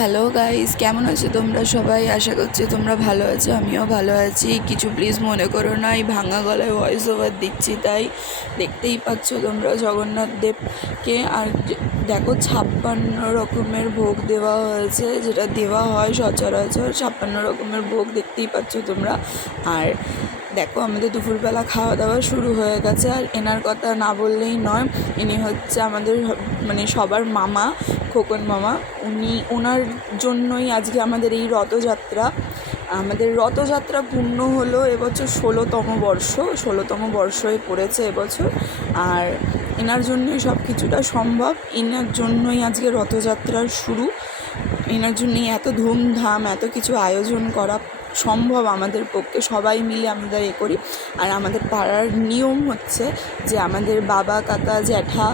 Hello guys, কেমন আছো তোমরা সবাই? আশা করছি তোমরা ভালো আছো, আমিও ভালো আছি। কিছু প্লিজ মনে করো না, এই ভাঙা গলায় ভয়েস ওভার দিচ্ছি, তাই দেখতেই পাচ্ছ তোমরা জগন্নাথ দেবকে। আর দেখো 56 রকমের ভোগ দেওয়া হয়েছে, যেটা দেওয়া হয় সচরাচর। 56 রকমের ভোগ দেখতেই পাচ্ছ তোমরা। আর দেখো আমাদের দুপুরবেলা খাওয়া দাওয়া শুরু হয়ে গেছে। আর এনার কথা না বললেই নয়, ইনি হচ্ছে আমাদের মানে সবার মামা, খোকন মামা। ওনার জন্যই আজকে আমাদের এই রথযাত্রা। আমাদের রথযাত্রা পূর্ণ হলো এবছর 16তম বর্ষে পড়েছে এবছর। আর এনার জন্যই সব কিছুটা সম্ভব, এনার জন্যই আজকে রথযাত্রার শুরু, এনার জন্যই এত ধুমধাম, এত কিছু আয়োজন করা সম্ভব আমাদের পক্ষে। সবাই মিলে আমরা করি। আর আমাদের পাড়ার নিয়ম হচ্ছে যে আমাদের বাবা, কাকা, জ্যাঠা,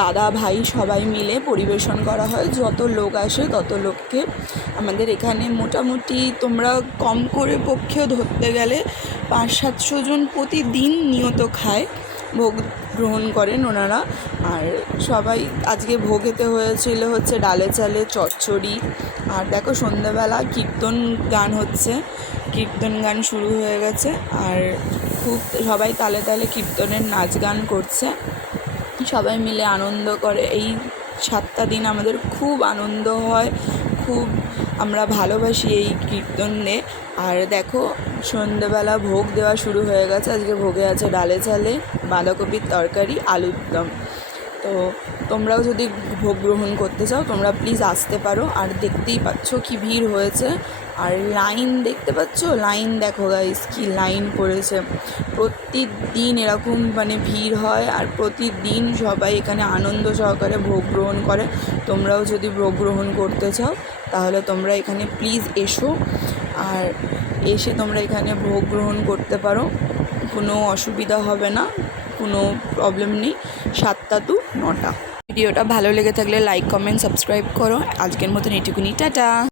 দাদা, ভাই সবাই মিলে পরিবেশন করা হয়। যত লোক আসে তত লোককে আমাদের এখানে মোটামুটি তোমরা কম করে পক্ষেও ধরতে গেলে 500-700 জন প্রতিদিন নিয়ত খায়, ভোগ গ্রহণ করেন ওনারা। আর সবাই আজকে ভোগেতে হয়েছিল হচ্ছে ডালে চালে চচ্চড়ি। আর দেখো সন্ধ্যাবেলা কীর্তন গান হচ্ছে, কীর্তন গান শুরু হয়ে গেছে। আর খুব সবাই তালে তালে কীর্তনের নাচ গান করছে, সবাই মিলে আনন্দ করে। এই 7টা দিন আমাদের খুব আনন্দ হয়, খুব আমরা ভালোবাসি এই কীর্তনে। আর দেখো সন্ধ্যেবেলা ভোগ দেওয়া শুরু হয়ে গেছে। আজকে ভোগে আছে ডালে চালে, বাঁধাকপির তরকারি, আলুর দম। তো তোমরাও যদি ভোগ গ্রহণ করতে চাও তোমরা প্লিজ আসতে পারো। আর দেখতেই পাচ্ছ কি ভিড় হয়েছে, আর লাইন দেখতে পাচ্ছ, লাইন দেখো গাইস কি লাইন পড়েছে। প্রতিদিন এরকম মানে ভিড় হয়, আর প্রতিদিন সবাই এখানে আনন্দ সহকারে ভোগ গ্রহণ করে। তোমরাও যদি ভোগ গ্রহণ করতে চাও তাহলে তোমরা এখানে প্লিজ এসো, আর এসে তোমরা এখানে ভোগ গ্রহণ করতে পারো, কোনো অসুবিধা হবে না, কোনো প্রবলেম নেই। 7টা to 9টা। ভিডিওটা ভালো লেগে থাকলে লাইক, কমেন্ট, সাবস্ক্রাইব করো। আজকের মতন এটুকুনি, টাটা।